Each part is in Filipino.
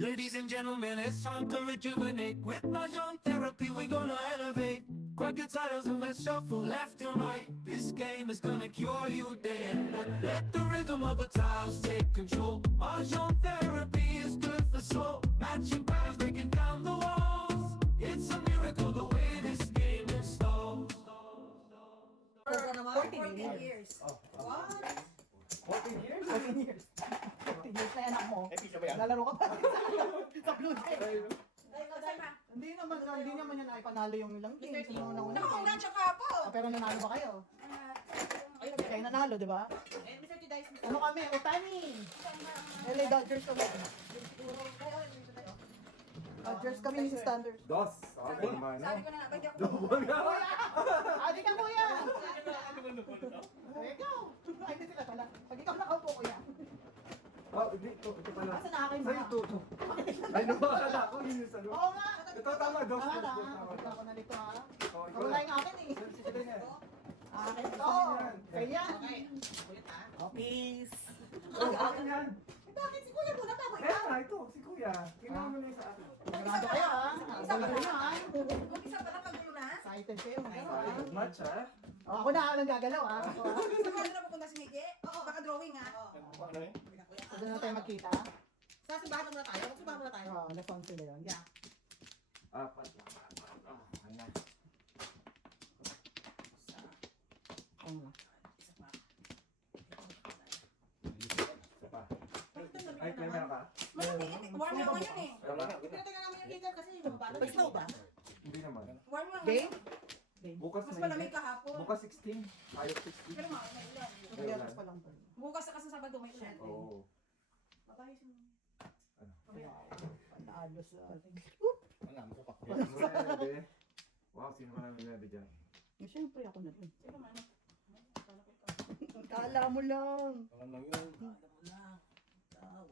Ladies and gentlemen, it's time to rejuvenate. With Mahjong therapy, we're gonna elevate. Grab your titles and let's shuffle left and right. This game is gonna cure you day and night. Let the rhythm of the tiles take control. Mahjong therapy is good for soul. Matching patterns, breaking down the walls. It's a miracle the way this game installs. 14 years. What? 14 years? 14 years. 14 years na anak mo. Eh, piso ba yan? Lalaro ka pa sa Blue Jay. Ay, kasay pa. Hindi naman yan ay panalo yung ilang games. Yung una-una. Nakaungan siya kapo. Pero nanalo ba kayo? Kayo nanalo, di ba? Eh, Mr. Tiday, Mr. Ano kami? Utani! LA Dodgers kami. Dodgers kami ni Standards. Dos. Okay, man. Sabi ko na nga, ba't di ako Adi ka kuya! Ikaw! Ay, hindi sila pala. Pag ikaw nakaupo kuya. Oh, hindi. Ito pala. Asa na akin Sa'yo ba? ito. Ay, nakakala ko yun yung salo. Oo nga! Ito tama, dos. Tama na. Tama. Ito ako na dito ha. Oh, ikaw Wala na. yung akin eh. Sige na. Akin ito. Kaya. Okay. Peace. Oh, akin yan. Bakit si Kuya muna bago Kaya ikaw? nga, ito. Si Kuya. Tingnan mo na yung sa akin. Sigurado kaya ha. Sigurado na ha. Mag-isa pa lang magulo na? Excited kayo. Sayang match, ha? Oh, ako na ang gagalaw ha. Ako, ha? Sa kanya na pupunta si Miggy? Oo, baka drawing ha? Ano eh? So, doon na tayo magkita. Sa simbahan muna tayo? Simbahan muna tayo? Oo, na-phone sila yun. Yeah. Apat. Ah, ano? Oo. Isa pa. Isa pa. Ay, kaya ka? Malaki, warm lang ngayon eh. Tama? Pinatingnan namin yung heater kasi yung bata. Pag-snow ba? Hindi naman. Warm lang Game? ngayon. Bukas Mas na malamig kahapon. Bukas 16. Ayaw 16. Pero mga may ulan. Nagyatas pa lang pa. Bukas na kasi Sabado may ulan. Oo. Papayos mo. Kaya, panaalo sa ating. Wala, makapak. Yes, wow, sino ka namin nabi dyan? Eh, Siyempre ako na rin. Sino man? Akala ko ikaw. Kala mo lang. Alam lang yun. Akala mo lang. Ikaw.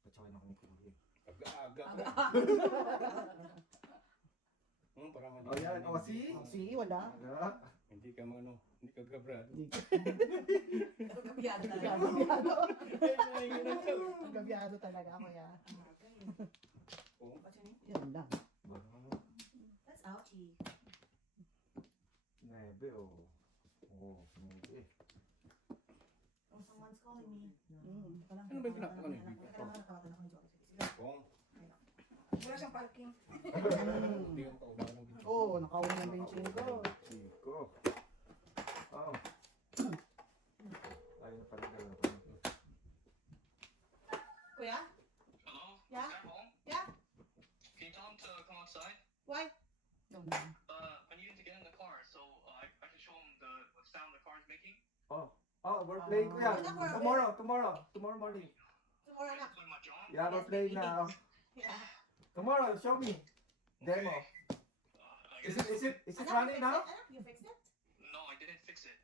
Patsakay na kung kuya. Aga-aga. Parang Oh, yan. Oh, si? Si, wala. Aga. hindi ka ano, hindi ka gabrad. Hindi. Pero gabiyado na. Gabyado. Gabyado talaga ako ya. Oo. Yan lang. That's ouchie. Nebe, oh. Oo, nebe. Oh, someone's calling me. Ano ba yung pinapakano yung bigla? Nakawatan ako ng joke. Sige, sige. Oo. Wala siyang parking. Hindi ka makaubahan ng video. Oo, nakauna ng benching ko. Chico. Oh. Ayun na pala dalawa pa. Kuya? Hello? Yeah? Is that home? Yeah? Can you tell him to come outside? Why? I needed to get in the car so I can show him the sound the car is making. Oh. Oh, we're playing kuya. Tomorrow morning. Tomorrow na. Play my John. Yeah, we're playing now. Yeah. Tomorrow, show me. Demo. I Is guess, it Anak, running you now? fixed it? Anak, you fixed it? no, I didn't fix it.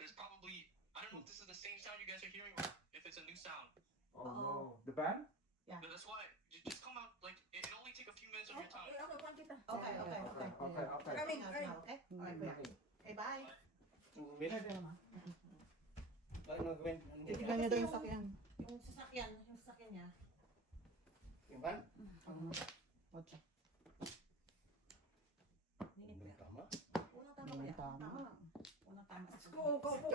There's probably, I don't know if this is the same sound you guys are hearing or if it's a new sound. Oh no. The band? But that's why, just come out, like, it'll only take a few minutes of your time. Okay, kuhan kita. Okay. Okay. Coming, coming. Okay? Okay, kuya. Okay, bye. Pwede naman. Ano gawin? Titignan niya daw yung sakyan. Yung sasakyan niya. Yung van? Watcha. Ningit kuya. Tama. Unang tama Unang kuya. tama. Unang tama. Oo, go, go.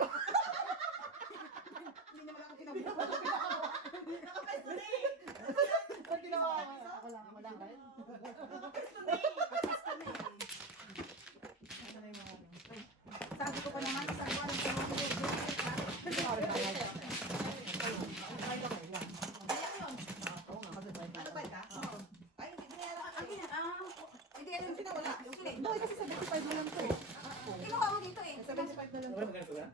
Hindi naman ako ginawa. Nakapwesto na eh. Ang ginawa ko, ako lang rin. Nakapwesto na eh. Nakapwesto na eh. Sabi ko pa naman, sabi ko alam ko mga ano ba ita? Ay, hindi hindi yan yung pinawala. Yung sili. Hindi, kasi 75 na lang to. Kinuha mo dito eh. 75 na lang Ano to. ganito na?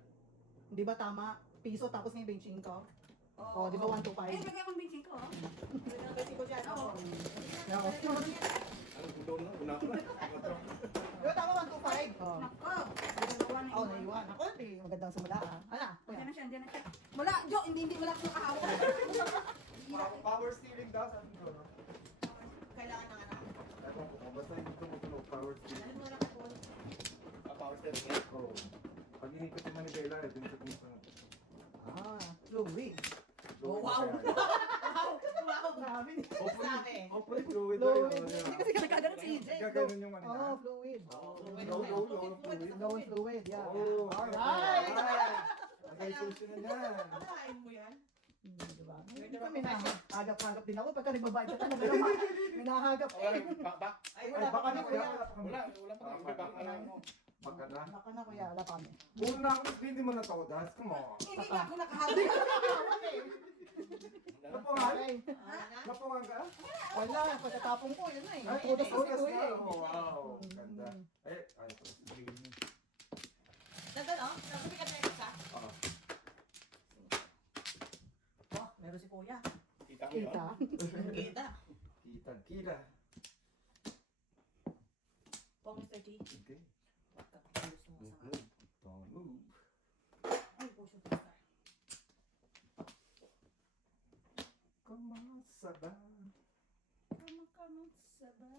Di ba tama? Piso tapos may benching ko. Oh, di ba 125? Ay, lagyan akong benching ko. Lagyan akong benching ko dyan. Oo. Ano gulo na? Guna ko na. Di ba tama 125? Oh. Nako. Nagagawa na Oh, naiwan. Ako, di magandang simula ah. Ala, Diyan kuya. na siya, diyan na siya. Wala, Jo, hindi wala akong kahawak. Power steering daw sabi ko, no? Kailangan ng anak. Ewan ko, basta hindi tumutunog power steering. Alam mo lang ako. Power steering eh. Oh. Pag inikot yung manibela, dun sa kung sa... Ah, Louis. Oh, wow. Wow. Grabe. Sabi. Hopefully fluid na Fluid. yun. Hindi kasi nagkaganon si EJ. Gaganon yung ano Oh, niya. fluid. Fluid. Fluid. Going fluid, yeah. Oh, Alright. Agay susunod na. Kakain mo yan? Diba? May nahagap-hagap din ako pagka nagbabayad ka talaga naman. May nahagap Wala, eh. back. Ay, Ay, wala baka pa na kami kuya. kuya. Wala pa. May back na lang mo. Baka na. Baka na kuya, wala pa kami. Buo na ako, hindi mo na todas. Come on. Hindi nga ako nakahabol. Napungan? Okay. Napungan ka? Wala, pagkatapon ko, yun na eh. Ay, Tutos ko todas kuya na. eh. Oh, wow. Ganda. Ay, ay. Nagano? Nagpikat na isa? Ah. Oh, meron si kuya. Kita mo yun. Kita. Kita. Kitang-kita. Po, Mr. T. Okay. Gusto mo sa mga. Don't move. Ay, po, shoot star. Kumasaba. Kamang saba.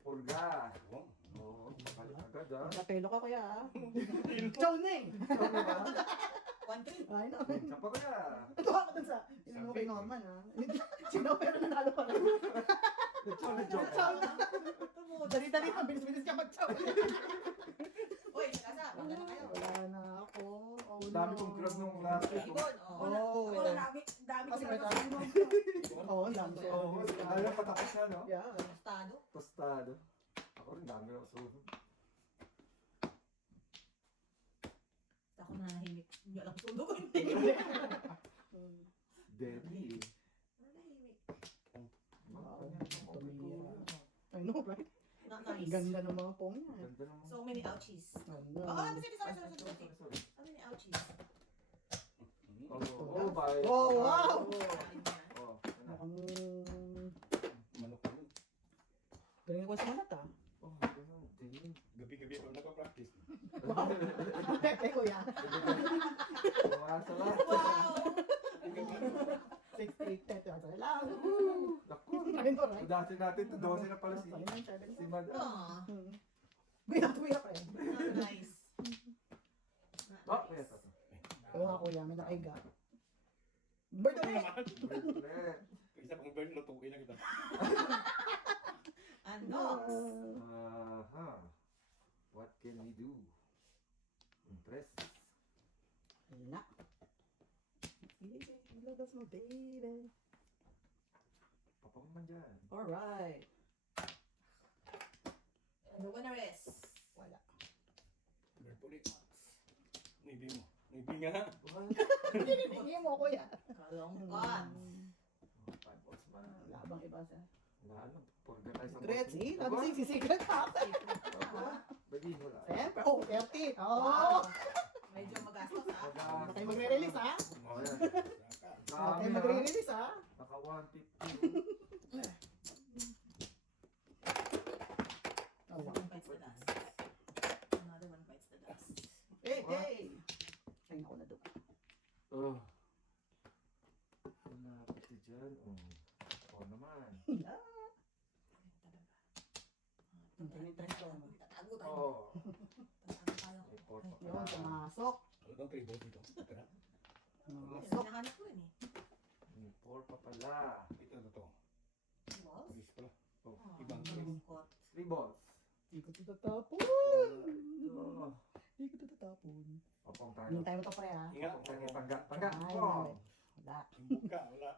Purga. Oh. Oo, balik agad ah. Kapelo ka kuya ah. Chow Ning! One, three. Ay, no. Isa pa kaya. Ito ako dun sa, yun mo kay Norman ah. Sino pero nanalo pa lang. Chow na joke. Chow na. Dali-dali ka, bilis-bilis ka mag-chow. Uy, nasa. Wala na kayo. Wala na ako. Oh, no. Dami kong grab nung last week. Ikon. Oh. Oh. Wala, dami Kasi ko may na dami. Oo, ang dami. Oo, ayaw patapos na no? Yeah. Estado. Tostado. Ako rin dami ako susunod. Ako na nahimik. Hindi alam kung sundo ko. Deadly. Nahimik. Wow. Tumira. I know, right? Not Ang nice. ganda ng mga pong niya. Ganda naman. So many ouchies. Ganda. Oh, sorry. Sorry. How many ouchies? Oh, bye. Oh, wow! Kain yan. Oh, ano? Ang Manok pa yun. galing ko sa manat ah. Oh, ganun din. Gabi-gabi ako nagpa-practice. Pepe kuya. Pumasala. Wow! 6, 8, 10. Lang. Naku. Ayun ko, right? Dati natin to 12 na pala si si Madam. Aw, Tumira pa rin. not nice. Not Oh, nice. yes. Oo nga kuya, may nakaiga. Bird ulit! Ulit. Isa pang burn, lutuin na kita. Ano? Aha. What can we do? Impress. Wala. Ilagos mo, baby. Papang man dyan. Alright. The winner is... Wala. Burn ulit. Nibi mo. Nibi nga. Hindi mo kuya. Kalongkot. Five balls man. Wala bang iba sa... Lalo, purga tayo sa Secrets, eh? Diba? Sabi si secret pa. Baby, wala. Siyempre. Oh, 30. Oh! Medyo magastos ah. Baka kayo magre-release ha? Oh, yan. Baka Dami kayo ha. magre-release ha? Naka 150. Oh, One bites the dust. Another one bites the dust. hey, hey! Ay, naku na doon. Oh. Wala pati dyan. Oh naman. Tatago tayo. Oh. Tatago tayo. May port pa Yun, pala. pumasok. Ano bang 3 balls dito? Tara. Pumasok. Hinahanap ko rin eh. May port pa pala. Ito na to. Balls? Police pala. Oh, Oh, ibang kalungkot. 3 balls. Hindi ko ito tatapon. Oh. Hindi ko ito tatapon. Papang tayo. Hintay mo to pre ha? Ingat. Papang tayo. Tangga. Tangga. Ay, Oh. wala. Yung buka, wala.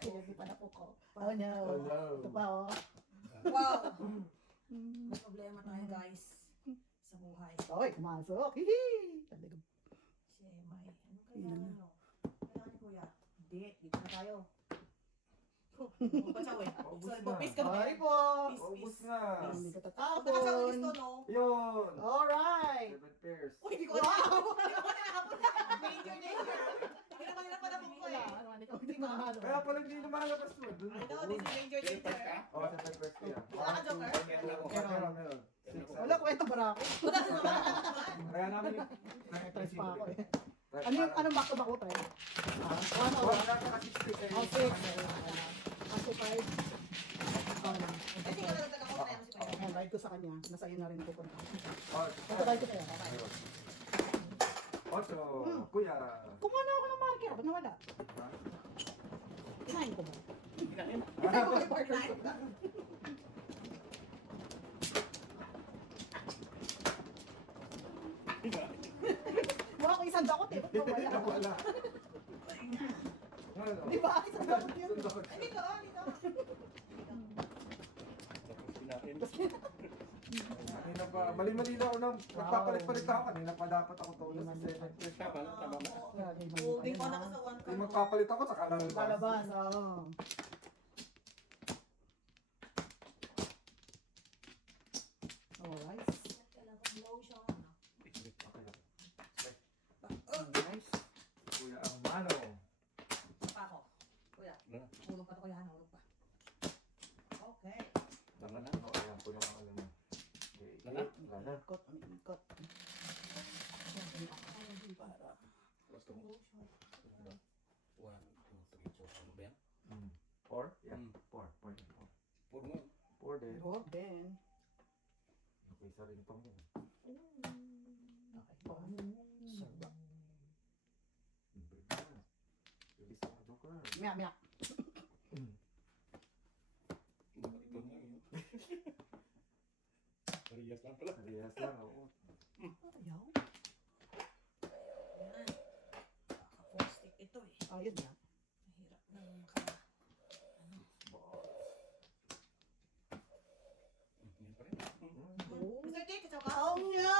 Hindi pa na po ko. Oh no. Hello. Ito pa oh. Wow! Hmm. May problema tayo guys. Sa buhay. Oy, pumasok. Hihi! Talagang Si May. Ano kailangan nyo? Kailangan ni Kuya? Hindi. Dito na tayo. Pachaw eh. Paubos Sorry na. po. Peace ka ba? sorry po. Paubos na. Hindi ko Pachaw tatapon. gusto no? Yun. Alright. 7 pairs. Uy, hindi ko Hindi ko nakapon. Danger, danger. Hindi naman nila pala po ko Wala. eh. Ano, hindi mahalo. Kaya pala hindi lumalabas mo. Dun. I know, this is danger, danger. Oh, 7 pairs ko yan. Wala ka, Joker? Meron, meron. Wala kwenta para ako. Wala ka naman. Kaya namin Tres pa ako eh. Ano yung anong back to back ko tayo? One or Wala ka kasi stick eh. Oh, six. Kasi five. Oh, no. Hindi ka lang nagkakaroon na si Kuya. Ayan, ride ko sa kanya. Nasa iyo na rin pupunta. Oh, Ito ride ko tayo. ayun. Ocho. Kuya. Kumuha na ako ng marker. Ba't nawala? Kinain ko ba? Kinain. Kinain ko may marker. Mukha ko isang dakot eh. Ba't nawala? Wala. Ano? Di ba? Isang dakot yun. Sundot. Ay, dito, dito. Tapos kinain. Kanina pa, mali-mali na ako nang nagpapalit-palit ako. Kanina pa dapat ako to sa 7. Tama na, tama na. Holding ko na ka sa one Yung magpapalit ako sa kalalabas. Palabas, oo. Alright. Alright. Kuya ang malo. Pa ako. Kuya, Wala. hulog pa to kuya, hulog pa. Okay. Tama na. Oo, ayan po yung alam mo. Okay, Wala. wala. Ikot, ikot. Para. Gusto mo? 1, 2, 3, 4. Ano ba yan? 4? Yeah, Mm. 4. 4 mo. 4 din. Open. Okay, isa rin itong yun. Okay. Sarap. Bilis ako, Joker. Miyak, miyak. Ito na yun. Parehas lang pala. Parehas lang, oo. Ayaw. Yan. Four stick ito eh. Ayun na. Mahirap na maka... Yan pa rin. Oh. Mr. K, kasaw ka? Oh no!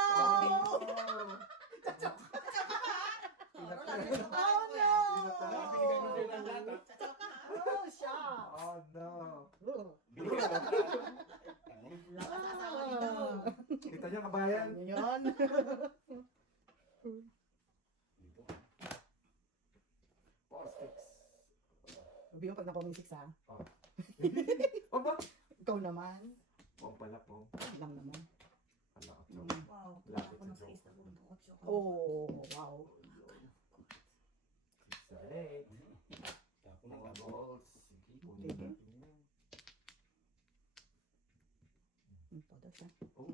Kasaw ka ha? Oo, lalo na sa Oh no! Binigay mo sila ng lata. Kasaw ka ha? Oh, shock! Oh, no. Binigay mo. Lakas sa asawa nito. Kita niyo, kabayan? Yun. Dito. 4 sticks. Sabi mo pag nakuha mo yung 6 ha? Oh, ba? Ikaw naman. Pong pala, pong. Lang naman. Ala, Wow, Lapit wala ko sa ng joke. space na bundok. Oh, wow. 6, 7, 8. Tapo na Mga lang. balls. Sige, kunin natin yan. Todo siya. Oh,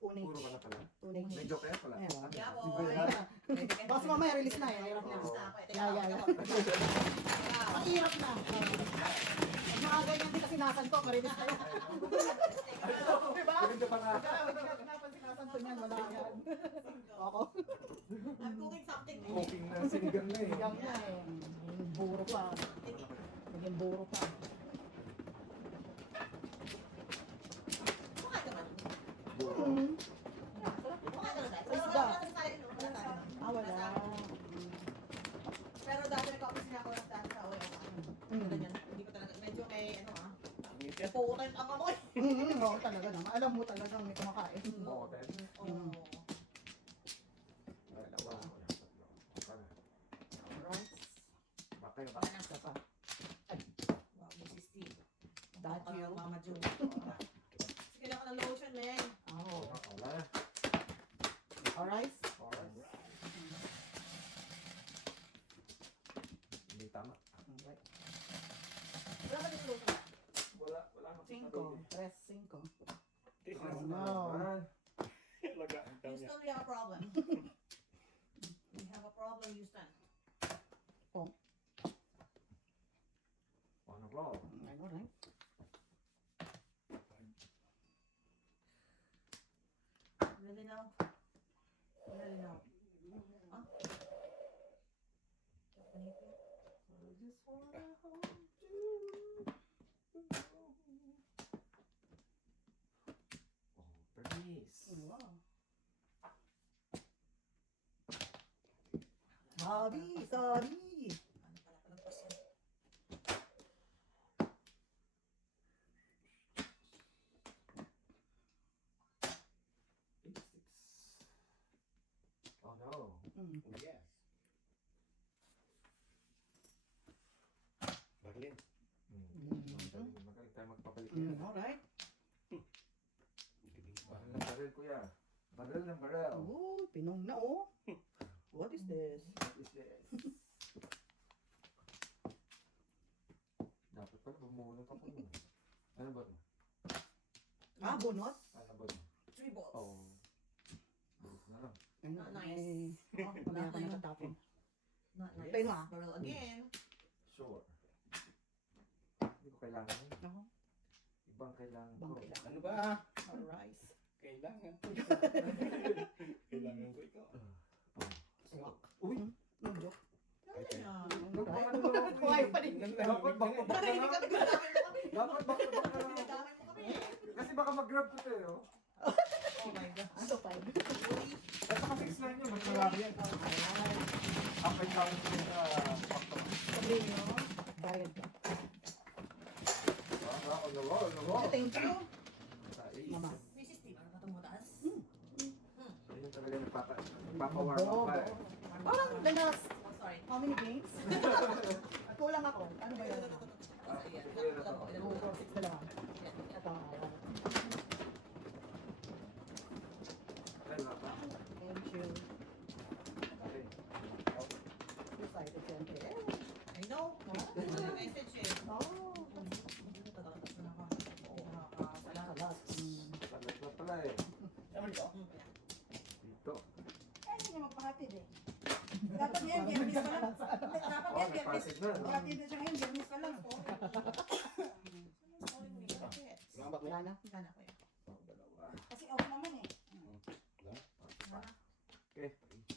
Tunay. puro ka na pala. Tunay. May joke kaya pala. Ayan. Ah, Yeah, di ba boy. yan? Basta mamaya release na yan. Hirap na. Release na ako eh. Teka Yeah, lang, yeah, ako. yeah. Ang hirap na. Mga ganyan din kasi nasanto. Marilis na yan. Diba? Maganda pa nga. Hindi ka napansin nasanto niyan. Wala yan. Ako. I'm cooking something. Cooking na sinigang na eh. Yang na eh. Naging buro pa. Naging buro pa. Kumain ka ba? Buro. Kumain ka na tayo. Isda. Wala tayo, no? Wala tayo. Ah, wala. Pero dati nag-office niya ako ng dati sa OA. Ganyan. Hindi ko talaga, medyo may ano ah. Ngiti. Puutan ang amoy. Oo, talaga naman. Alam mo talagang may kumakain. Motel. Oh. Dalawa. Alright. Bakay ba? Isa pa. Wow, Mrs. T. That you. Mama Jo. Sige lang ako ng lotion, men. Oh. Wala. Alright. Hindi tama. Alright. Wala ka din lotion. Wala. Wala. 5. Tres, 5. Tingnan Oh, mo. no. Lagaan ka niya. Houston, we have a problem. We have a problem, Houston. On a roll. Ano rin? Really now? Really now? Huh? Japanese? Oh, Bernice. Wow. Sabi, sabi. Ano pala palagpas yan? Oh no. Mm. Oh, yes. Berlin. Magaling tayo magpabalik. Alright. Baril ng baril, kuya. Baril ng baril. Oh, pinong na oh. What is this? What is this? Dapat pala bumunot ako. Ano ba ito? Ah, bunot? Ano ba ito? 3 balls. Oh. Bulis na lang. Ano, Ah, nice. eh, oh, ako natatapon. Not nice. Tayo na. Roll again. Sure. Hindi ko kailangan yun. Ako, Ibang kailangan bang ko. kailangan. Ano ba? Alright. Kailangan ko. Kailangan ko ikaw. Swak. Uy! No joke. Nagpaano lang ako Kuhay eh. pa din. Dapat bang babak na Narinig lang. kami, ginamit mo kami. Dapat bang babak na lang ako. Ginamit mo kami. Kasi baka mag-grab ko to eh. Oh. Oh my God. Ano pa yun? At naka-fix line yun. Mas marami yan. Up and down ko sa pakpak. Sabihin nyo, bayad ka. On the wall, on the wall. Thank you. Mama. Mrs. Steve, ano ba itong butas? Ayun yung talaga nagpapa-warm up pa eh. Parang the last, Oh, sorry. how many games? Kulang ako. Ano ba yun? Ayan. Two, four, six na lang. Ito. Ay, wala pa. Thank you. Okay. Excited siyempre. I know. Ano yung message eh? Oh. Salamat. Salat na pala eh. Dito. Ay, hindi niya magpahatid eh. Dapat yan, Biyernes pa lang. Dapat Oh, yan, Biyernes. nagpatid na. no? Pahatid na siya ngayon, Biyernes pa lang. Salamat Wala na. Wala na ko yun. Dalawa. Kasi off naman eh. Okay.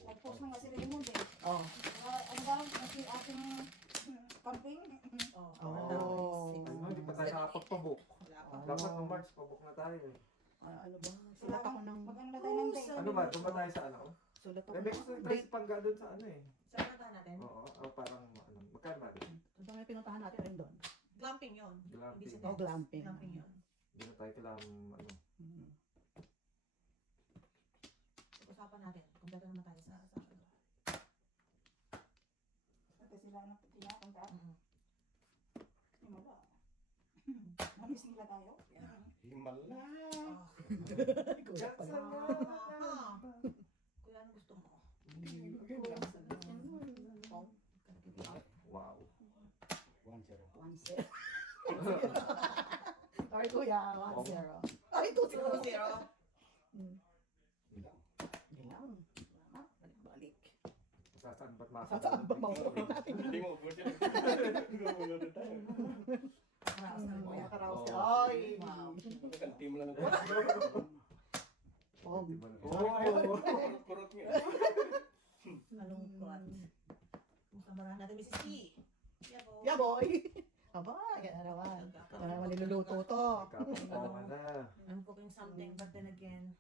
Nag-post na nga si Raymond eh. Oh. Ano ba ang ating camping? Oh. Ano, hindi pa tayo nakapagpabook. Dapat ng March, pabook na tayo eh. Ano ba? Sulat ako ng... Mag-ano na tayo ng day? Ano ba, doon ba tayo sa ano? Sulat ako May ng... gusto tayo sa Pangga doon sa ano eh. Saan na natin? Oo, parang ano, magkano ba? Ito may pinuntahan natin rin doon. Glamping yun. Glamping. Hindi Oh, glamping. Glamping yun. Hindi na tayo kailangan ano. Hmm. Usapan natin. Kompleto naman tayo sa Pati sila na pinapunta. Himala. Namising na tayo. Himala. Kuya pa Saan na. na? Kuya, ano gusto mo? Wow. 1-0. 1-0. Sorry kuya, 1-0. Ay, 2-0. Hmm. Ilang. Bilang. Wala. Balik-balik. Saan ba't Saan ba mauulit natin? Hindi mo po siya. Gumulo na tayo. Karaos na rin kuya. Karaos ka. Oh. Ay! Wow. Isang team lang ako. Oh. Oh! Kurot nga. Malungkot. Masamaran natin, Mrs. T. Yeah, boy! Aba, yan na naman. Yan na naman niluluto to. Kapag na. I'm cooking something, but then again,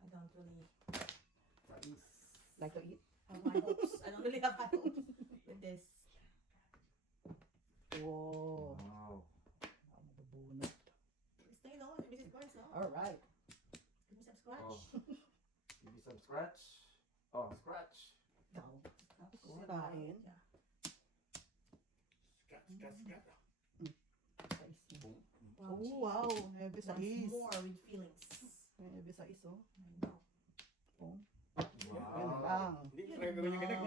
I don't really Sais. Like to eat? have my hopes. I don't really have high hopes with this. Whoa. Wow. Mabubunot. Stay low, Mrs. Barnes, no? Alright. Give me some scratch. Oh. Give me some scratch. Oh, scratch. Ikaw. Kumakain. Yeah. Skat. Spicy. Wow, Oh, wow. Heavy sa Once is. more with feelings. Heavy sa is, oh. I know. Oh. Yun Wow. lang. Hindi ko talaga gawin yung ganag.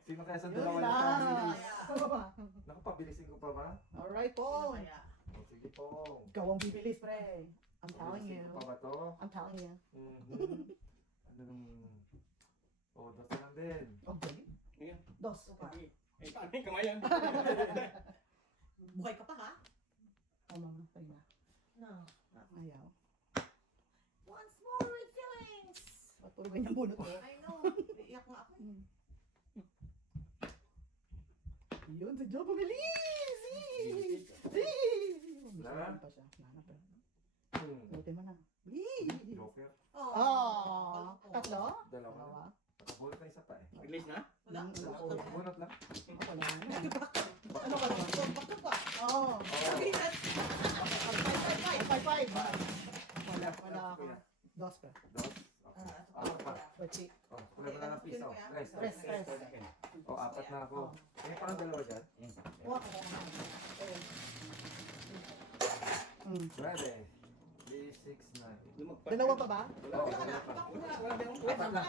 Sino kaya sa Yun dalawa lang. na pabilis? Kaya. Naku, pabilisin ko pa ba? Alright, Sino Pong. kaya? O, sige po. Ikaw ang bibilis, pre. I'm telling you. Pabilisin ko pa ba to? I'm telling you. Ano nung... Oh, dos na lang din. Okay. Ayan. Dos. Eh, paano yung kamayan? Buhay ka pa ha? Oh, mama. Tayo na. No. Ayaw. Once more with feelings. Ba't puro ganyan bunot ko? I know. Iiyak nga ako. Yun, sa job, bilis! Wala? Pa siya. Wala pa. Hmm. Buti mo na. Bilis! Joker. Oh! Tatlo? Dalawa. Dalawa. Nakabulot na isa pa eh. Release na? Wala. Bunot lang. Wala na. Ano ba naman? Bakit ba? Oh! Sabihan. Five. Wala. Wala ako. Dos pa. Dos. Okay. Apat pa. Pwede. Oh, wala na ng piso. Rest. Rest. Oh, apat na ako. Eh, parang dalawa dyan. What? Brother. 3, 6, 9. Dalawa pa ba? Oh, wala pa. Wala ba yung Apat na.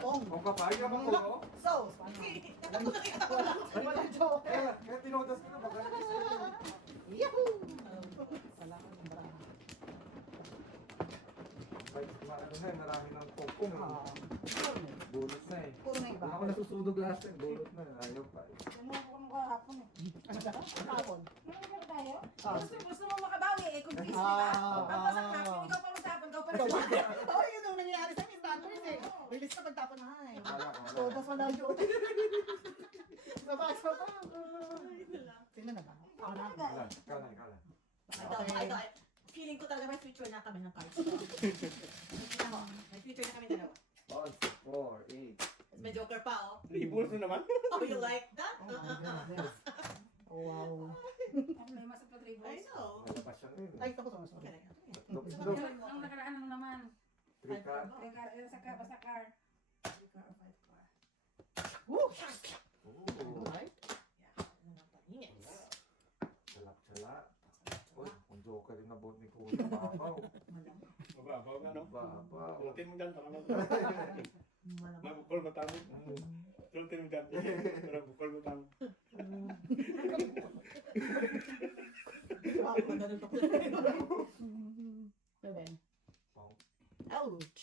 Pong. Kung kapag ka bang puro? So, wala joke. Kaya tinotas ko na baka Yahoo! Wala ka ng bra. Ano na, marami ng pokong. Ah, Bulot na eh. puro na iba. Ako nasusunog last time, bulot na. Ayaw pa eh. Ano ko mukha hapon eh. Ano ka? Kahapon. Ano tayo? Ah. Gusto mo makabawi eh, kung please, di ba? Ah. Tapos ang hapon, ikaw pa magtapon, ikaw pa Oh, yun ang nangyayari sa akin. Standards eh. Release ka pagtapon na eh. Wala ko, So, wala. mas malayo. Saba. Sino na ba? Ako na. Wala, ikaw na, ikaw na. Okay. Feeling ko talaga may future na kami ng cards. May future na kami dalawa. 4, 8. May joker pa, oh. Reverse na naman. Oh, you like that? Oh my goodness. Oh, wow. May masap na I know. Nalabas siya ngayon. Ay, ito ko sorry. Itlog, itlog. Nung nakaraan ano naman? 3 ka. Sa car, basta car. 3 car or 5 car. Woo! Oo. Alright. Chalak-chalak. Uy, ang joker rin na bot ni Kuya. Babaw. Mababaw nga, no? Babaw. Sultin mo dyan, para mabukol matamo. Sultin mo dyan, para bukol matamo. Seven. Pao. Ouch.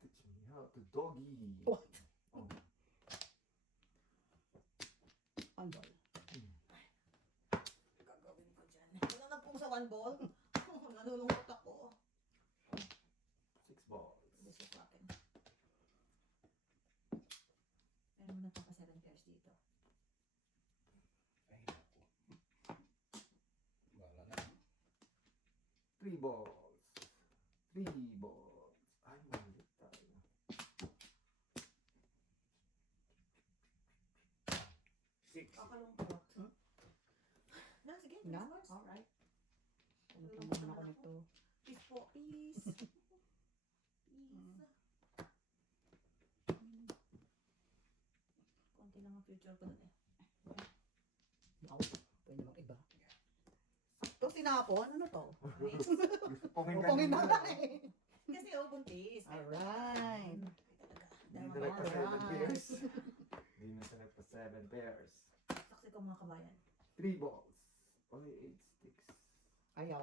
Teach me how to doggy. What? Oh. Andol. Gagawin ko dyan. Ano na po sa 1 ball? Nalulungkot ako. 6 balls. Hindi siya sa akin. Pero mo nagpapa 7 pairs dito. Ay, naku. Wala na. 3 balls. 3 balls. Ay, mali tayo. 6. Kakalungkot. Na, sige. Na? Mars. Alright. Pumunta muna ako nito. Please po, please. Please. Konti lang ang future ko dun eh. Wow. Pwede namang iba. Ito sinapon? Ano to? Pungin Upangin na na. eh. Kasi oh, buntis. Alright. Hindi na nagpa 7 Alright. pairs. Hindi na siya nagpa 7 pairs. Saksi ko mga kabayan. 3 balls. Only 8 sticks. Ayaw.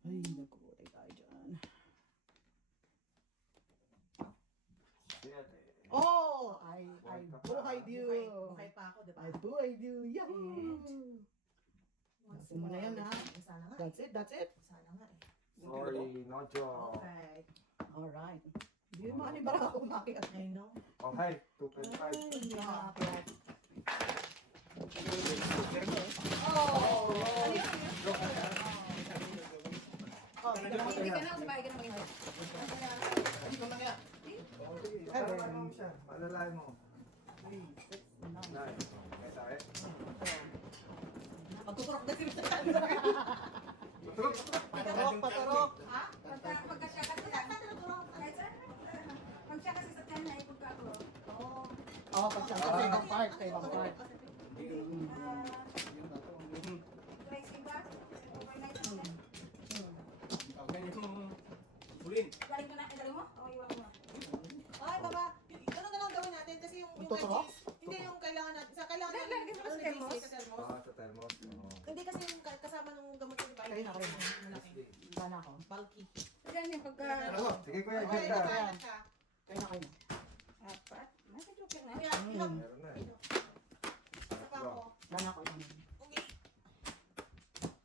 Ay, naku. Tayo tayo dyan. 7. Oh! I buhay you. Buhay pa ako, di ba? I buhay you. Yahoo! Once Tapo mo na yan, ha? Sana nga. That's it, that's it. Sana nga eh. Sorry, no job. Okay. Alright. Hindi mo ano bara ako umakyat. I know. Oh, hi. 2.5. Hindi ako umakyat. Oh! Oh, hindi ka Hindi ka naman. na, sabay ka na mag-iway. Hindi ko na kaya. Okay. Ano mo siya? Malalain mo. 3, 6, 9. Nice. Okay, tayo. Magtuturok na sila sa Tuturok. Patarok, patarok. Ha? Pagka siya kasi lang. Kahit saan? Pag siya kasi sa tiyan na ipag ka ako. Oo. Oh, pag sa ibang part, sa ibang part. Tracy ba? Overnight na siya. Bulin. Galing ko na, galing mo? O iwan mo? Ay, baba. Ganun na lang gawin natin kasi yung Tuturok? hindi yung kailangan natin. Sa kailangan Lagyan natin. mo sa thermos? Sa thermos. Sa thermos. Oo. Hindi kasi yung kasama ng gamot ko, di ba? Kayo na, kayo na. Malaki. Sana ako. Bulky. Diyan yung pagka... Sige kuya, Okay, dyan ka. kaya ka. Kayo na, kayo na. Apat? Nasa joker na. Kaya, Mm. Meron na eh. isa pa ako. Sana ako. Okay.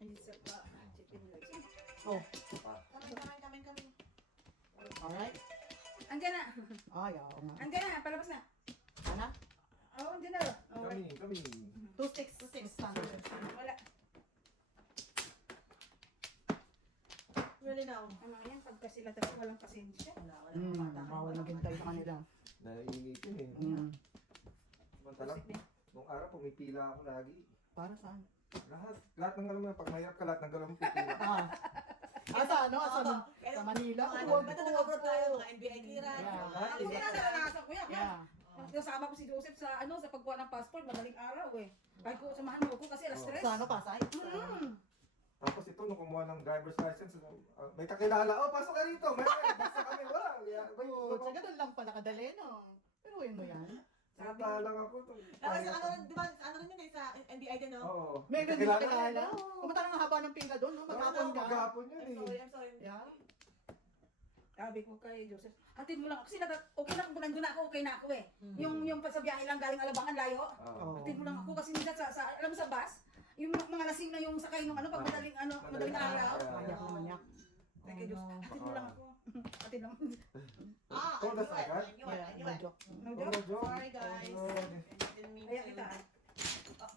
Isa pa. Chicken legs. Oh, Kami. alright. Andiyan na. Ay, oo nga. Andiyan na. Palabas na. Sana? Oo, andiyan na. Oh, Kami. 2 sticks. 2 sticks. wala. Really now. Ano yan? Pagka sila talaga walang pasensya. Bawal maghintay sa kanila. Naiinitin eh. Samantalang, nung araw pumipila ako lagi. Para saan? Lahat ng alam mo, pag mahirap ka, lahat ng alam mo pipila. Sa ano? Sa Manila? Ba't nag-abroad tayo? Mga NBA clearance. Yeah. Ako sila naranasan ko yan. Yeah. Kasama ko si Joseph sa sa pagkuha ng passport, madaling araw eh. Kahit ko samahan mo ko kasi alas 3. Sa ano, Pasay? Tapos ito, nung kumuha ng driver's license, may kakilala, pasok ka rito, may basta kami, wala. Oo, sa ganun lang pala kadali, no? Pero yun mo yan. Sa samantalang ako. Tapos ano, di ba, ano rin yun eh, sa NBI din, no? Oo. May ganun Kilala kilala. niya, oo. Kumata ng haba ng pinga doon, no? Maghapon ka. Maghapon yun I'm eh. sorry, I'm sorry. Yeah. Sabi ko kay Joseph, hatid mo lang ako. Kasi okay lang kung nandun ako, okay na ako eh. Yung pag sa biyahe lang galing Alabangan, layo. Oo. Hatid mo lang ako kasi minsan alam mo sa bus, yung mga lasing na yung sakay nung pag madaling araw. Mayak naman yak. Kay Diyos, hatid mo lang ako. Hatid lang. Ah, I Told knew us it, agad? I knew it, I knew it. Joke. No Oh, joke? joke. Sorry guys. Oh, Didn't mean Kaya to. kita.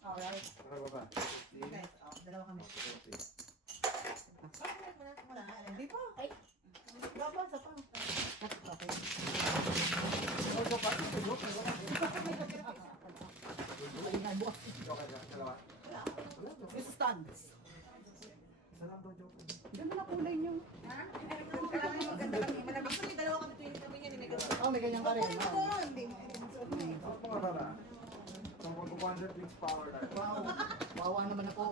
Alright. Tara baba. Guys, dalawa kami. Wala. Hindi pa. Ay. Baba, sa pa. Okay. Joke pa. Joke. Ingay mo. Joke na. Dalawa. It's stands. Isa lang daw joke. Ganda na kulay niyo. Ha? Kailangan yung maganda kami. Malamig. Actually, dalawa kami tuwing kami niya ni Miguel. Oh, may ganyan ka rin. Ayun ko. Hindi mo. Ano pa nga rara? So, mag-wonder Twins power na. Wow. Wawa naman ako.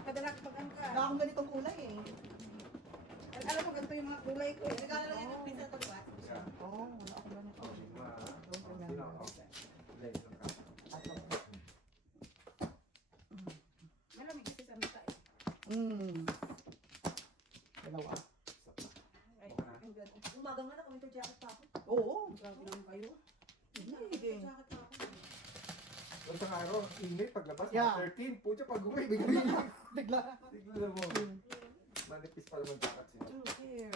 Padala pag ano ka. Wala akong ganitong kulay eh. Alam mo, ganito yung mga kulay ko eh. Regalo lang yan ng pinsan ko, di ba? Yeah. Oh, wala akong ganito. Oh, Sigma. Sino? Oh. Blade lang ka. Malamig kasi sa mata eh. Dalawa. Ay, ang ganda. Umaga nga na, winter jacket pa ako. Oo. Grabe naman kayo. Winter jacket pa ako. Doon sa araw, init paglabas, Yeah. 13. Pucha, pag-uwi, bigla na. Bigla. Tignan mo. Manipis pa naman jacket sila. Two here.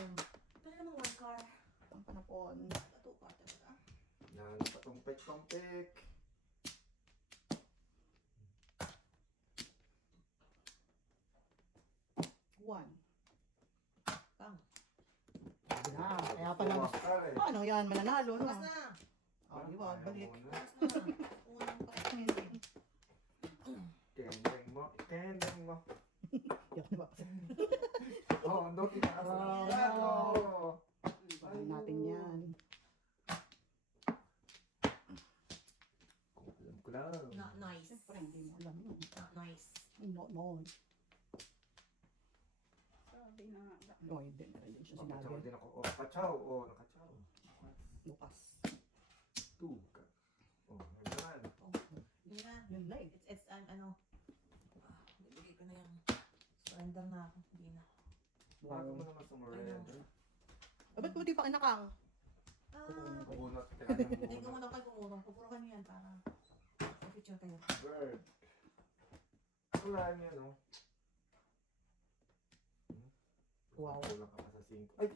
Pero naman one car. Ang panapon. Two car talaga. Yan, patumpik-tumpik. One. Bang. Na, kaya pala mas... Wakar eh. Ano yan, mananalo, no? Bukas na. Oh, di ba? Balik. Ayaw muna. Bukas na. Unang pakinggan. Kendeng mo. Kendeng mo. Yak na ba? Oh, no, tinaas na. Oh. Oh. Bahay natin yan. Alam ko lang. Not nice. Siyempre, hindi mo alam yun. Not nice. No, no. Sabi na nga. No, hindi. Hindi siya Nakatsaw sinabi. din ako. Oh, nakatsaw. Oh, nakatsaw. Bukas. 2. Oh, naman. Hindi na. Yun na eh. It's ano. Bibigay ko na yan. Surrender na ako. Hindi na. Bago mo naman sumurrender. Ba't mo di pa kinakang? Ah, Kukunot. Kailangan hindi ko kukunot. muna kayo kumulong. Pupuro kami yan para sa picture kayo. Bird. Wala niya, no? Wow. Kulang ka pa sa 5. Ay!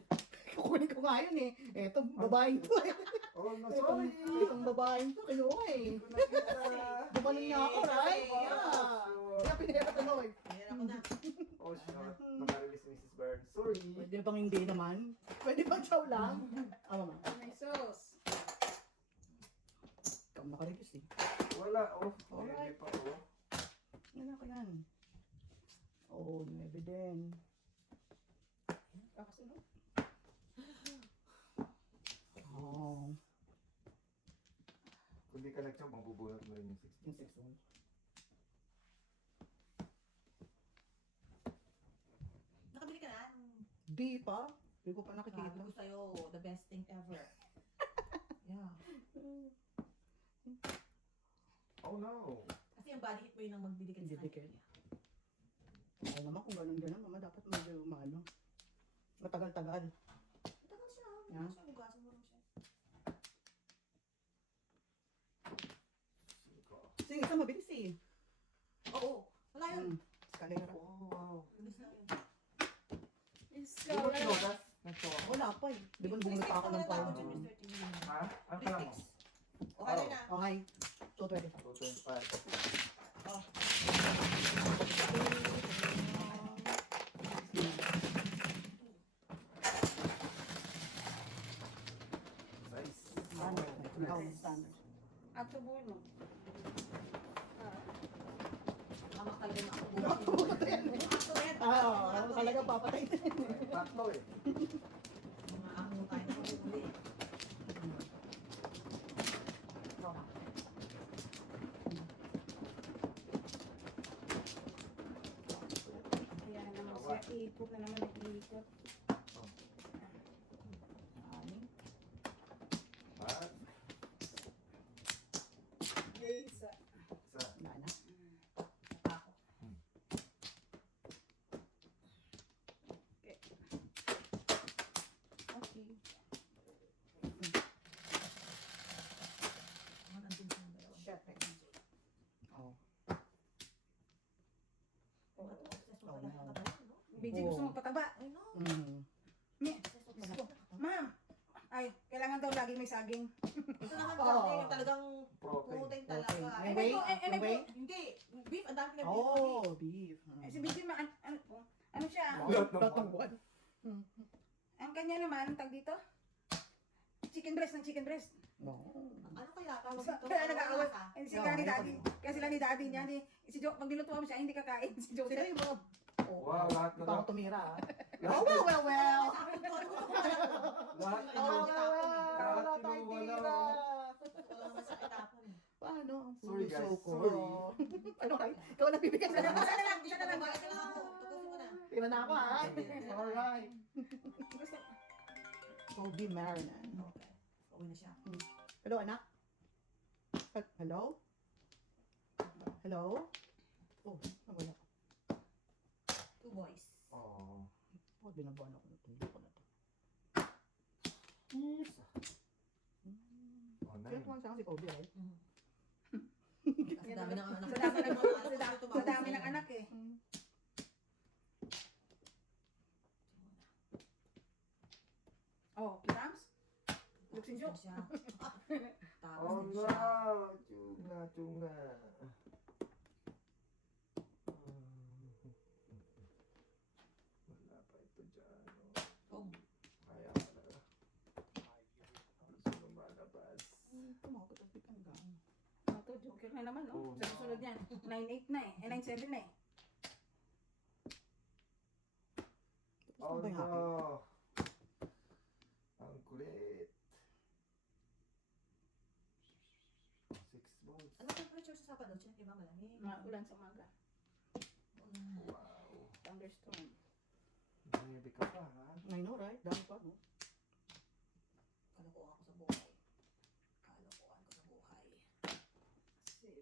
Kukunin ko nga yun eh. Etong babaeng to eh. Oh, no, Etong, sorry! etong babaeng to, kinuha eh. Hindi ko nakita. Gumanon nga ako, right? Yeah. Kaya pinira ko Lloyd. Ayan ako na. Oh, shot. Nakarelease Mrs. Bird. Sorry. Pwede bang hindi naman? Pwede bang chow lang? Ah, mama. May sauce. Ikaw nakarigis eh. Wala. Oh, Alright. hindi pa. Oh. Yan ako yan. Oh, 9 din. Kakasunod. Oh, Kung di ka nag-champ, mabubunot mo rin yung 6. yung 6 one. Nakabili ka na? Di pa? Hindi ko pa Sabi nakikita. ko sa'yo, the best thing ever. Yeah. Oh, no. Kasi yung body hit mo yun ang magdidikit sa Didikit. kanya. Oo naman, kung ganun-ganun, mama, dapat medyo umano. Matagal-tagal. Matagal siya. Yeah. Matagal siya. Hugasan mo lang siya. Sige, isa mabilis eh. Oo. Wala yun. Escalera. Oh, wow. Bilis na yun. Di mo tinugas? Nagsawa. Wala pa eh. Di ba bumili pa ako ng Tapos parang... yung Mr. TV. Ha? Ano ka lang mo? Okay na na. Okay. 225. 225. Size. Ano? Ikaw ang standard. Ato bono. Mamak talaga na ako. Ah, oo. Talaga papatay na yun eh. Tatlo eh. Mga ako tayo na huli. Kaya naman siya. Ikot na naman. Ikot. Anim. Pat. BJ Oo. gusto magpataba. I know. Ni, Diyos ko. Ma'am, ay, kailangan daw lagi may saging. Ito naman Oo. dati yung talagang Protein. protein Okay. talaga. May Eh, whey? eh, May whey? Hindi. Beef, ang dami na beef. Oh, beef. Eh, si BJ, ano siya? Lahat ng buwan. Ang kanya naman, tag dito? Chicken breast ng chicken breast. No. Ano kaya tawag So, ito? kaya nag-aaway. Eh, si Yeah, ni may daddy. pag- Kaya sila ni daddy niya. Si Jo, pag nilutuan mo siya, hindi kakain. Si Sila Joseph. yung mga... Wow, lahat na Ikaw lang. ang tumira, ah. Oh, well. Lahat Lahat Lahat tayo kinuha na, tira. Wala naman sa itapon eh. Paano ang Sorry, puso guys. ko? Sorry. Ano kayo? Ikaw ang nagbibigay sa Isa na lahat. lang, isa na lang. Kumain ka lang ako. Tukusin mo na. Tira na ako, ha? Alright. Gusto. Kobe Marinan. Okay. Uwi na siya. Hello, anak? Hello? Hello? Oh, nawala. 2 boys. Oh. Oh, binabuan ako. Hindi ko na to. Oh, Kaya nine. tuwang siya si Kobe, right? Ang dami ng anak. Sa dami ng sa dami ng anak eh. Oh, Kirams? Luksin Jo. siya. Tapos Oh din no! siya. Chunga, chunga. Wala pa ito dyan. Oh. Kaya pala. Gusto lumalabas. Tumakot ang pitanggang. Ito, joker na naman, Oh, no? Sa susunod niyan. 9-8 na eh. 9-7 na eh. Tapos Oh na ba yung happy? no! Ang kulit. 6 balls. Ano temperature sa Sabado? Siyempre ba malamig? Ulan sa umaga. Wow. Thunderstorm. Maybe ka pa, ha? I know, right? Dami pa, no? Kalokohan ko sa buhay. Kalokohan ko sa buhay. Save.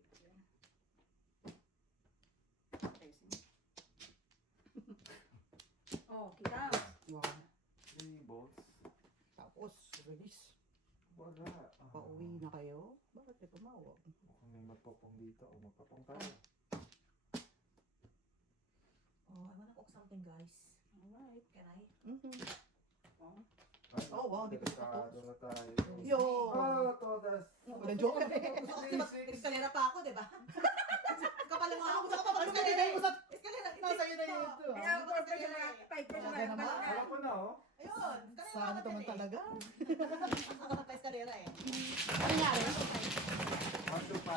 Oh, Kirams. Wow. 3 balls. Tapos, release. Wala. Pauwi na kayo? Bakit may tumawag? Kung may magpapong dito o magpapong tayo. Oh, I wanna cook something, guys. Alright. Can I? Oh. Ay, Oh, wow, di ko delikado na tayo. Yo! Oh, todas. Walang joke eh. Gusto ko kasi mag-eskalera pa ako, di ba? Kapal mo ako. Gusto ko pa Ano mag-eskalera nilagay eh. mo sa... Eskalera. Nasa iyo na yun ito, ah. Kaya 4 na, 5 na Talaga naman. Alam ko na, oh. Ayun. Sana naman talaga. Ako nagpa-eskalera eh. Ano nangyari? 1 to 5.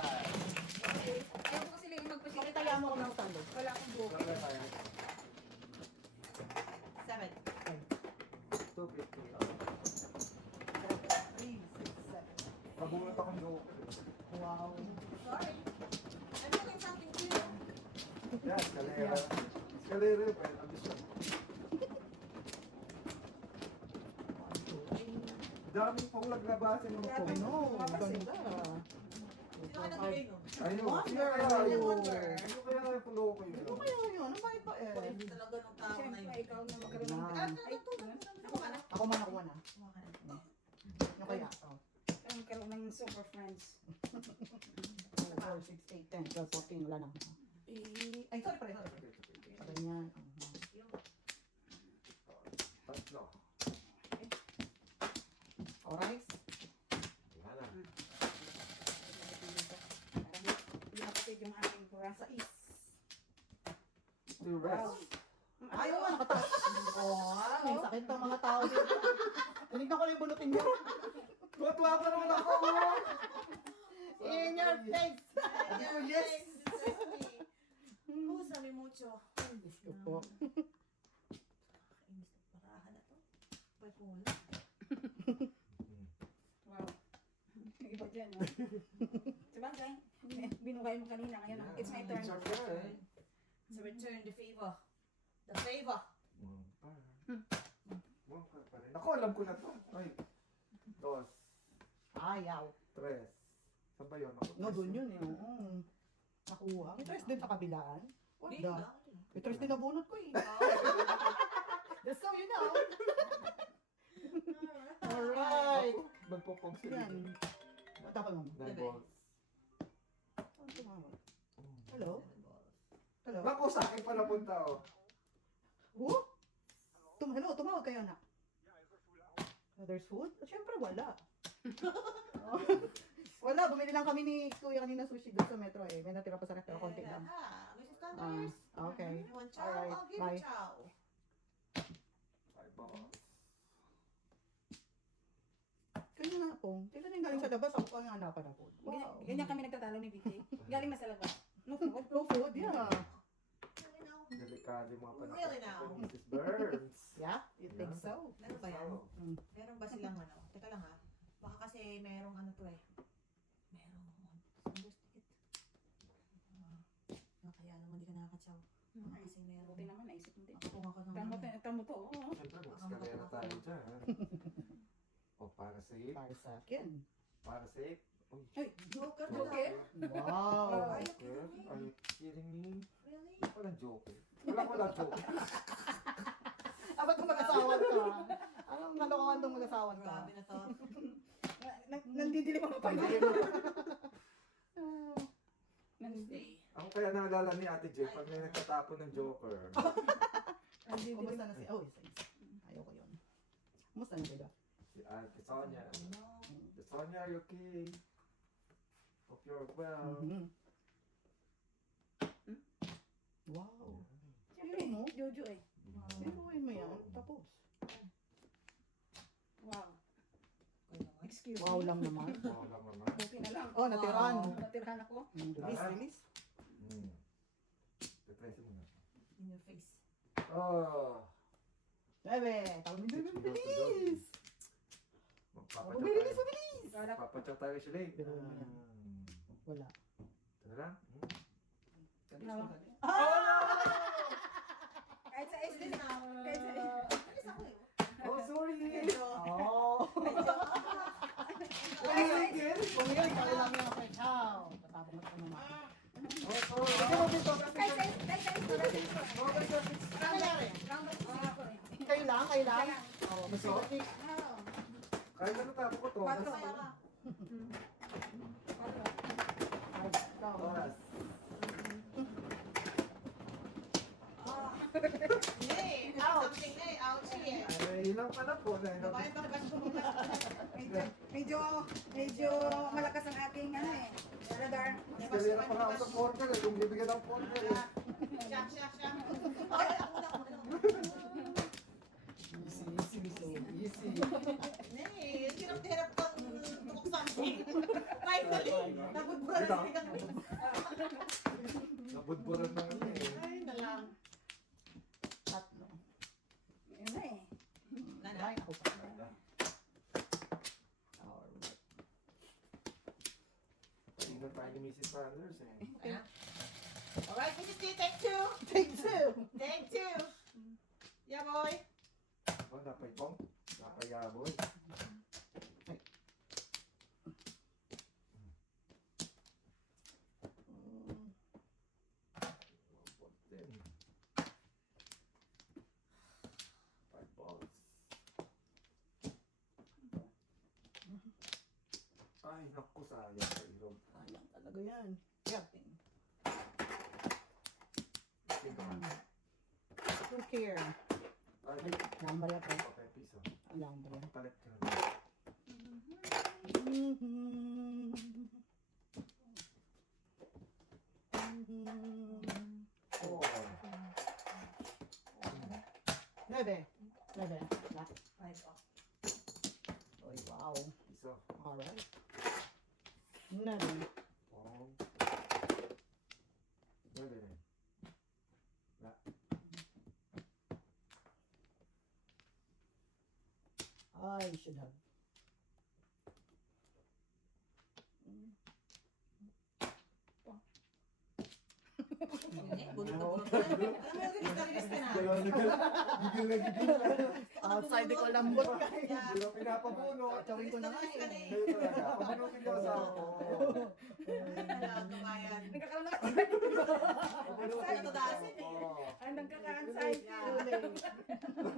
Kaya po kasi yung magpasilita. Bakit kaya mo ako ng talo? Wala akong buhok. Wala tayo. 7. 250. 3, 6, 7. Pabunot akong joker. Wow. Sorry. I'm doing something to you. Yan, eskalera. Eskalera yun, pwede abis lang. Daming pong naglabasin ng Grabe. pong. Ano? Ganda. Sino ka nagbigay nun? Ayun. Wonder. Wonder. Ano kaya yung pulo ko yun? Ano kaya yun? Ano ba ito eh? Pwede talaga ng tao na Siyempre, yun. ikaw na magkaroon ng... Na. Ay, Ako ka na. Ako man nakuha na. Kuha ka na. Ano kaya? Oh. magkaroon ng super friends. 4, 6, 8, 10, 12, 14, wala na. Ay, sorry pala, sorry. Sa ganyan. Tatlo. Alright. Wala. Hindi napatid yung aking kura. Sa is. To rest. Ayaw nga, nakataas. Oh, may sakit ng mga tao dito. Tinignan ko lang yung bunutin niya. Tuwa pa naman ako! In your face! Sabi ko, yes! Usami mucho. Diyos ko po. Kainis na parahan na to. Bipolar. Wow. Iba dyan, no? Sabagay, binukay mo kanina. Ngayon, it's my turn. It's your turn. So return the favor. The favor. Buwan pa rin. Ako, alam ko na to. Ay. Dos. Ayaw. Tres. Saan ba yun? Ako, No, tres doon yun eh. Oo. Nakuha. May tres din sa kabilaan. What Di the? ba? May tres din nabunot ko eh. That's how you know. Alright. Ako, magpupong sila. Yan. Tapos mo. Nine balls. Ano tumawag? Hello? Hello? Naku, sa akin pa napunta, oh. Oh? Hello, tumawag kayo na. There's food? Siyempre wala. Wala, bumili lang kami ni Kuya kanina sushi doon sa metro eh. May natira pa sa restaurant, konti lang. Mrs. Thunders. Okay. You want chow? Alright, I'll give bye. you chow. Ay, boss. Kaya nga po, tignan yung galing sa labas, ako pa nga hanapan na food. Wow. Ganyan kami nagtatalo ni BJ. Galing na sa labas. No food. No food, yeah. Really now? Delikado yung mga panahon. Really now? Mrs. Burns. Yeah, you think so? Meron ba yan? So, Meron ba silang ano? Teka lang ha. Baka kasi merong ano to eh. Merong Thunders ticket. Kaya naman di ka nakakatsaw. Baka kasi meron. Buti naman, naisip mo din. Nakakuha ka ng Tamo to. Oo. siyempre, mag-eskalera tayo dyan. O, para safe. Para sa akin. Para safe. Uy, Ay, Joker na Okay. lang. Wow. Joker? Are you kidding me? Really? Walang Joker. Walang Joker. Dapat kung mag-asawan ka. Anong nalokohan tong mag-asawan ka? Grabe na to. Nandidilim ang mapay. Wednesday. Ako kaya naalala ni Ate J pag may nagtatapon ng Joker. Kumusta na si... Oh, isa. Ayoko yun. Kumusta na sila? Si Ate Sonia. No. Sonia, are you okay? Hope you're well. Mhm. Wow. Pero mo? Jojo eh. Pero mo yan. Tapos. Wow. Kayo naman. Excuse Wow me. lang naman. Oo lang naman. Buti na lang. Oh, natiran. Natirahan ako. Release. Depresi mo na. In your face. Oh! Bebe, tawag mo Let's go to bilis. Magpapacheck tayo. Bilis. Papacheck tayo si Lake. Pero mo yan. Wala. Ito na lang. Kahit sa SD na. Kahit sa SD. Alis ako eh. Oh, sorry! Oh. Kung yun, kaya lang yung ako. Ciao. Patapang mo naman. Oh, sorry! Ito mo dito. Kahit sa SD. Kahit sa SD. Ano nangyari? Round of ako eh. Kayo lang? Kayo lang? Kaya. Oo. Mas Oo. Kahit ano tapo ko to. Patro. Kaya ka. Oras. Nay, something nay. Ouchie eh. Ay, ilang pa na po. Babae pa ba siya? Medyo malakas ang ating ano eh. Radar. Eskalera pa nga ako sa corner. Kung bibigyan ng corner. Siya. Ay, ako na. Easy. Nay, hirap na hirap kang tukok something. Finally, nabudbura na siya. Nabudburan na ano eh. Ay, nalang. Tatlo. Yun na eh. Ay, ako pa. Alright. Tingnan tayo ni Mrs. Sanders eh. Alright, Mrs. T, take two. Take two. Take two. Yeah, boy. Oh, napay-pong. Napayaboy. Five balls. Ay, naku, sayang sa ilog. Ayan talaga yan. Yating. Who care? Ay, Lambar yan po. okay, piso. Lambar yan. Palit ka. Oh. Nueve. Nueve. La. Five off. Oy, wow. Piso. Alright. Nueve. Oh. Nueve. La. I should have. Bunot na bunot. Alam mo yung release ka na. Gigil na gigil. Outside ko lambot ka. Hindi na pinapabuno. Tawin ko na nga Release ka na eh. eh. Kayo talaga. Pabunutin niyo sa ako. Alam, kabayan. Nagkakaroon na Ano to dasin eh. Andang kaka-anxiety.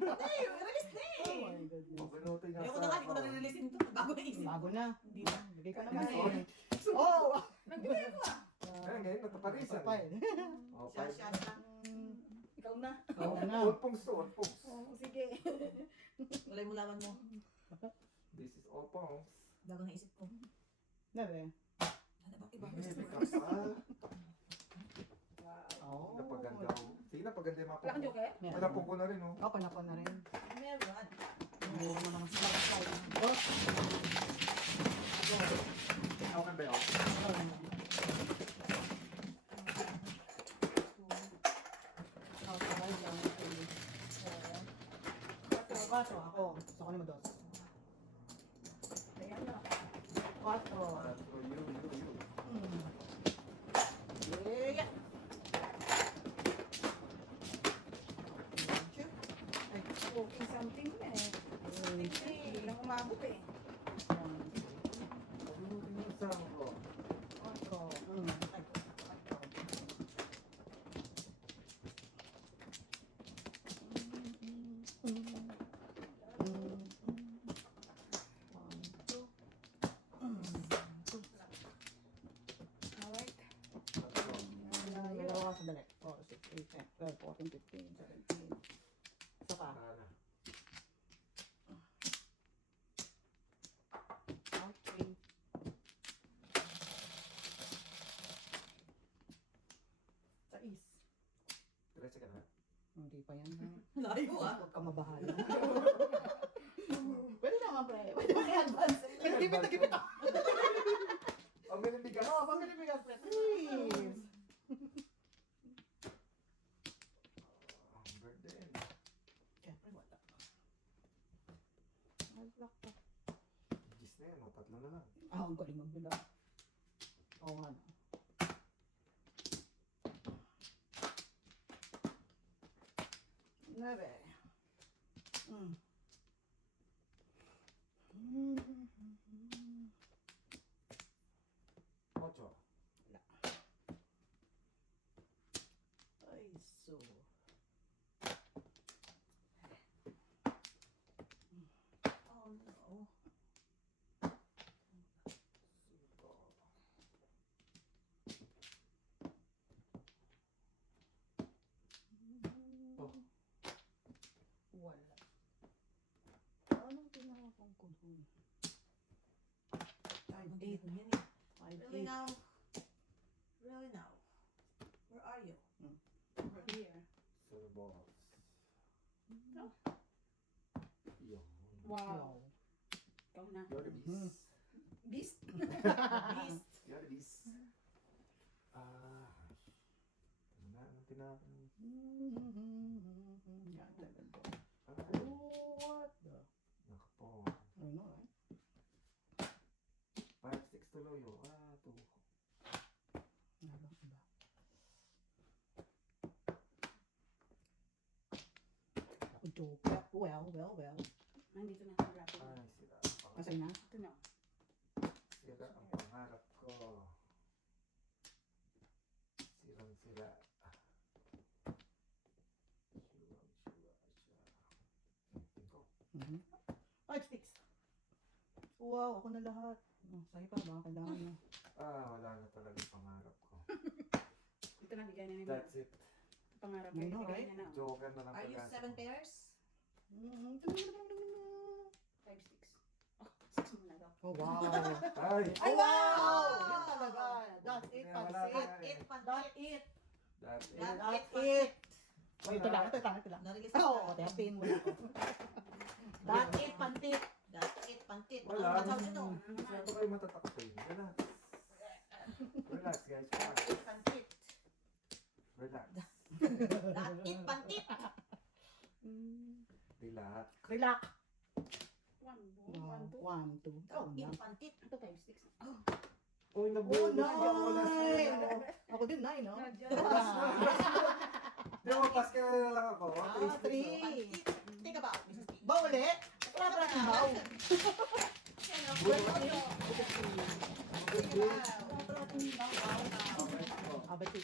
Nay, release na eh. Oh my goodness. Pabunutin niyo Ayoko sa na nga, ako. hindi ko na releasein to. Bago na isip. Bago na. Hindi na. Bigay ka naman Sorry. eh. Oh! Nagbigay mo ah. Ngayon, nataparisan. Kapal. Oh, Siya, five. siya, siya. Ikaw na. Oo na. All pongs to, all pongs. Oo, sige. Walay mo laban mo. This is all pongs. Bago naisip ko. Nere. Ano ba ibang Hindi gusto ka mo? pa. Oo. Napaganda ko. Sige na, paganda yung mga Wala kang pongs. joker? Panapong ko na rin, oh. Ako, panapon na rin. Meron. Meron mo naman sila. Okay ba yun? Quatro, ako. Gusto ko naman dos. Ayan na. Quatro. So, you. Yeah. Cooking something na eh. Hindi lang umabot eh. Isang ko. Quatro. Alright. Dalawa, sandali. 4, 6, 8, 10, 12, 14, 15, 17. Isa pa. Sana. Okay. Sais. Diretso ka na. Hindi pa yan. Layo ah. Huwag ka mabahala. Pwede naman, pre. Pwede naman i-advance. Nagipit, nagipit ako. Oh, may nabigas. Oo, pamili bigas, pre. Please. Burden. Siyempre, wala. Ay, black pa. Gis na yan, oh. Tatlo na lang. Ah, ang galing magbila. Oo nga. No. Nueve. Ocho. Ay, so. Oh no. Wala. Anong tinawag ko dun? Ang date mo yan eh. Five, Really eight. now? Really now? Where are you? We're here. So the balls. No. Yun. Wow. Ikaw na. You're the beast. Beast. Beast. You're the beast. Ah. Ano na, ano tinapin? Yan, talaga. Ah, What the? nakapo. I know, right? 5, 6 tuloy, oh. Ah, 2. Ano ba? Ako joke. Well. Nandito na ang grabe. Ay, sila. Masay na? Ito na. Sila ang pangarap ko. Silang sila. Mhm. 5, 6. Wow, ako na lahat. Oh, sa'yo pa, baka kailangan mo. Ah, wala na talaga yung pangarap ko. Ito na, bigyan na ni That's it. Pangarap I ko. know, Bigyan right? niya na. Joker na lang Are you pag-asa 7 ko. pairs? 5, 6. Oh, 6 mo na daw. Oh, wow. Ay! Ay, wow! Yan talaga. That's it, Wala pansit. na. That's it, That's pansit. it. That's it. That's That's it, it. Wait, ito lang. Narilis Oo, tiyapin mo na ako. That's it, pantit. That's it, pantit. Wala. Ang tawag nito. Masyado kayo matatakot. Relax. Relax, guys. Relax. That's it, pantit. Relax. That's it, pantit. Relax. Relax. 1, 1, 2. That's it, pantit. Ito 5, 6. Oh, Uy, Oh, nabuo na. nine! Ako din 9, no? Radyo. Di mo, pas ka na lang ako. Ah, 3. Pantit. Think about, Mrs. P. Ba ulit? Wala pa rin baw. Yan ang Good. Wow. Good. Abati.